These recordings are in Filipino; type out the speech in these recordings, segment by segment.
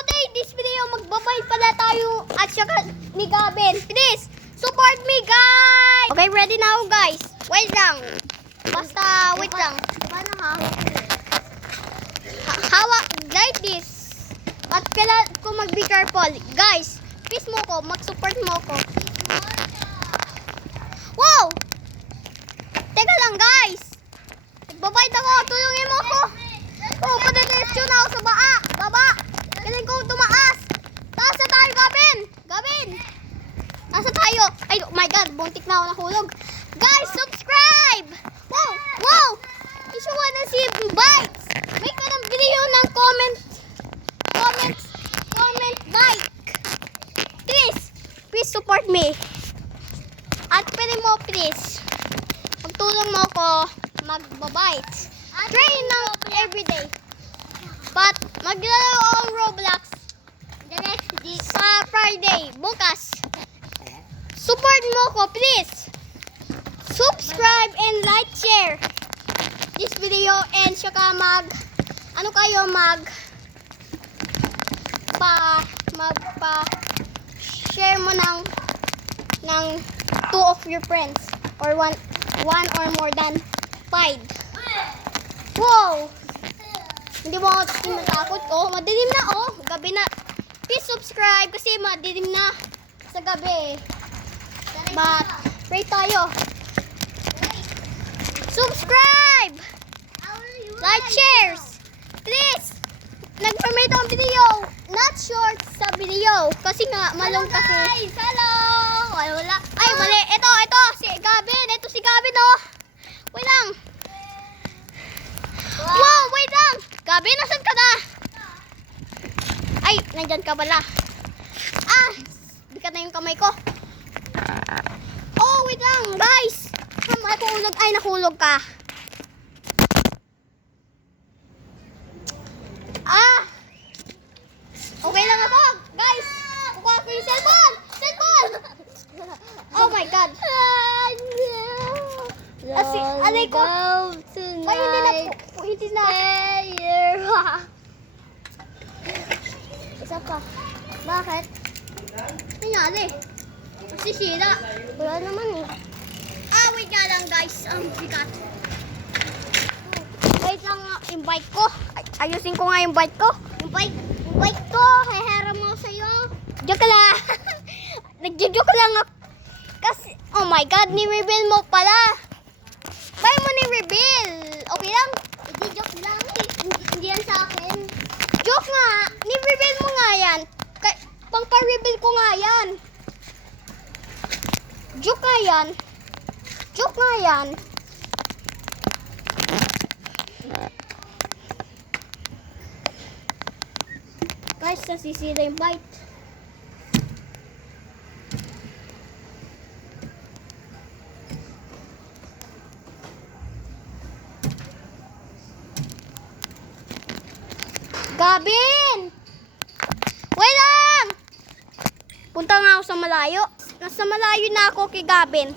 today, this video, magbabay pala tayo at saka ni Gavin. Please, support me, guys! Okay, ready now, guys. Wait lang. Basta, wait lang. Paano hawak mo? Hawak like this. At kailangan ko mag-be careful. Guys, please mo ko, mag-support mo ko. Wow! Teka lang, guys. Magbabayad ako. Tulungin mo ako. Oh, padiretso na ako sa baba. Kailan ko tumaas. Taas na tayo, Gavin. Gavin. Nasa tayo. Ay, oh my God. Buntik na ako nahulog. Guys, subscribe. Wow, wow. If you wanna see bites, make ka ng video ng comment, like. Please support me. At pwede mo, please. Magtulong mo ako magbabites. Train ng everyday. But maglalaro ako ng Roblox the next day, sa Friday, bukas. Support mo ko, please. Subscribe and like, share this video and saka share mo ng 2 of your friends or one or more than 5. Wow! Hindi mo ako tinatakot. Oh, madilim na. Oh, gabi na. Please subscribe kasi madilim na sa gabi. But, pray tayo. Subscribe! Like, shares. Please! Nag-promote ang video. Not short sa video. Kasi nga, malong kasi. Hello! Wala. Ay, mali. Ito. Si Gavin. Ito si Gavin, oh. Wait lang. Wow, wait lang. Gavin, nasan ka na? Ay, nandyan ka pala. Ah, bigat na yung kamay ko. Oh, wait lang, guys. Nahulog ka. Ah. Okay lang ako, guys. Kukuha ko yung cellphone. Oh my God. Kasi, alay ko. Ay, hindi na. Isa pa. Bakit? Nangyari. Masisira. Wala naman eh. Ah, wait nga lang, guys. Ang bigat. Wait lang nga, yung bike ko. Ayusin ko nga yung bike ko. Yung bike ko, hehera mo sa'yo. Joke lang. Nagjo-joke lang ako. Kasi, oh my God, ni-reveal mo pala. Bye mo ni-reveal. Okay lang? Hindi joke lang. Hindi yan sa akin. Joke nga. Ni-reveal mo nga yan. Pangpa-reveal ko nga yan. Joke nga yan. Guys, nasisira yung bite. Gavin! Wait lang! Punta nga ako sa malayo. Nasa malayo na ako kay Gavin.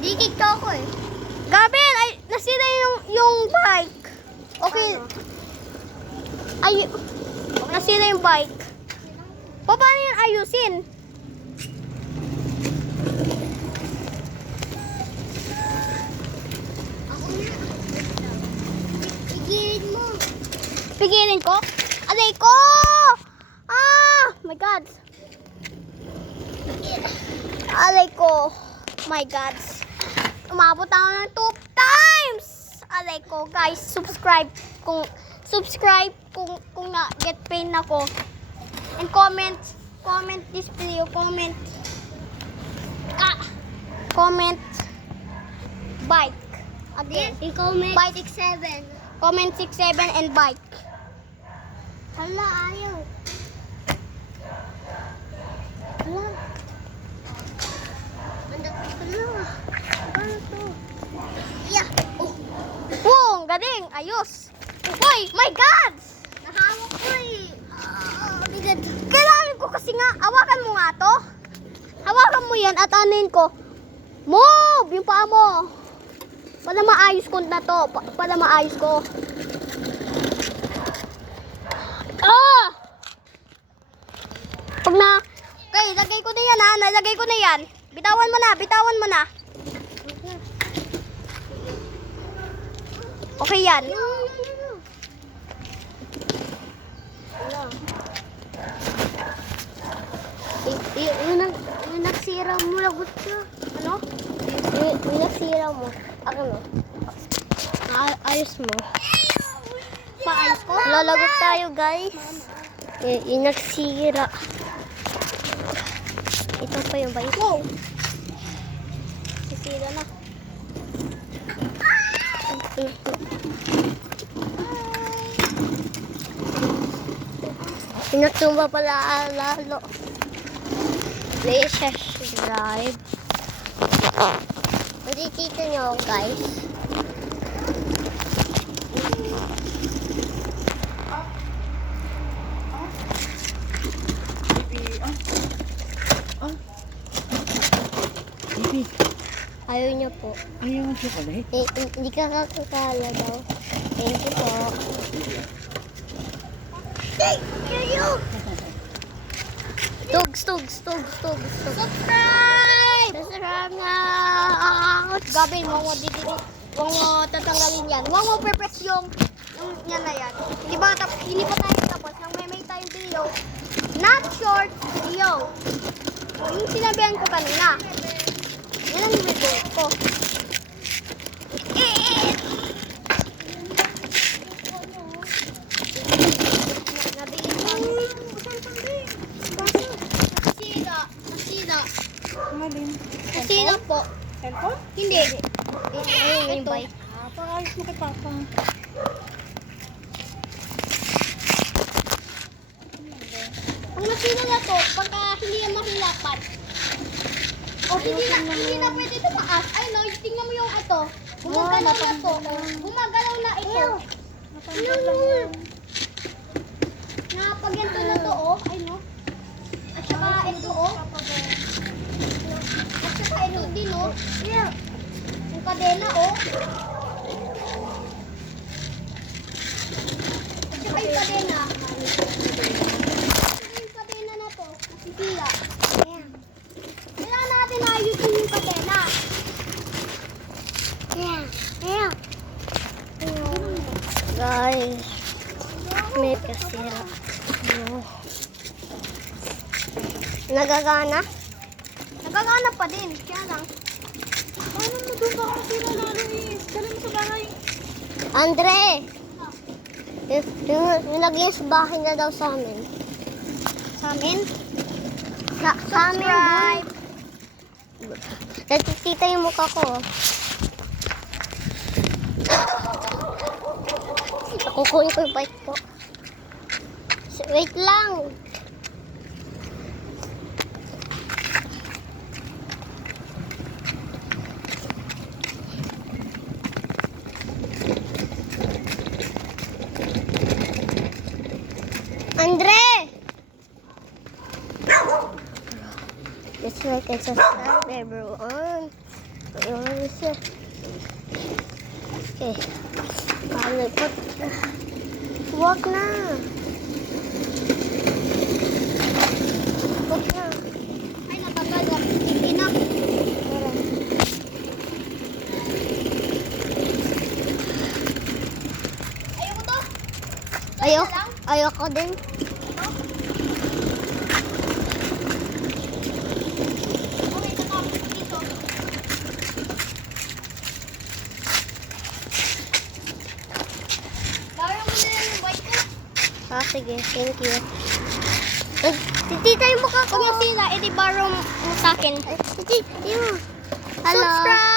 Hindi kikto ako eh. Gavin, ay, nasira yung bike. Okay. Ay, nasira yung bike. Paano yun ayusin? Ako na. Pigilin mo. Pigilin ko? Alay ko! Ah! My God. Alay ko. My God. Umabot ako ng 2 times. Alay ko, guys. Subscribe kung na get pain ako. And comment this video. Comment bike. Again. I-comment Bike. 6-7. Comment 6-7 and bike. Hala, ayaw. Hala. Hala. Paano to? Yeah. Oh. Wow, ang galing. Ayos. Uy, my God! Nahawak ko eh. Bigat. Kailangan ko kasi nga, hawakan mo nga to. Hawakan mo yan at anuin ko. Move! Yung paa mo. Para maayos ko na to. Para maayos ko. Ah! nalagay ko na yan. Bitawan mo na, bitawan mo na. Okay yan. Yung nagsira mo, lagot ka. Ano? Yung nagsira mo. Ano? Ayos mo. Paayos ko? Lalagot tayo, guys. Yung nagsira. Ito pa yung bike. Wow! Sisira na. Pinatumba pala lalo. Please subscribe. Makikita nyo, guys. Ayaw niyo po. Ayaw ang chocolate? Hindi ka kakakala daw. Thank you po. Thank you! Tugs. Subscribe! Subscribe na! Gabi, huwag mo tatanggalin yan. Huwag mo pre-press yung yan na yan. Hindi pa tayo tapos. Nang may tayong video. Not short video. Yung sinabihan ko kanina. Yan ang video ko. Nasira po. Cellphone? Hindi. Ayun yung Ito. bike. Pakayos mo kay Papa. Ang nasira na to, pagka hindi na mahilapan. O hindi na pwede tumaas. Ay no, tingnan mo yung ito. Gumagalaw na to. Gumagalaw na ito. Napagyanto na to, oh. Ay no. At saka ito, oh. At saka ito din, oh. Yung kadena, oh. At saka yung kadena. Yung kadena na to, nasisira. Kailangan natin ayusin yung kadena. Guys, may kasira. Nagagana? Nagagana pa din, kaya lang. Paano mo doon ba ako sila lalo eh? Dali mo sa bahay. Andre! Yung naging sa bahay na daw sa amin. Sa amin? Sa amin. Subscribe! Natitita yung mukha ko. Kukunin ko yung bike po. Wait lang. Andre! Just like and subscribe everyone. Okay. Palipot. Huwag na. Huwag na. Ay, natanggal na. Hindi na. Ayoko to. Ayoko din. Okay, tatapos dito. Laro mo na lang yung bike ko. Sige. Thank you. Titita yung mukha ko. Huwag yung sila, edi borrow mo sa akin. Hello. Subscribe!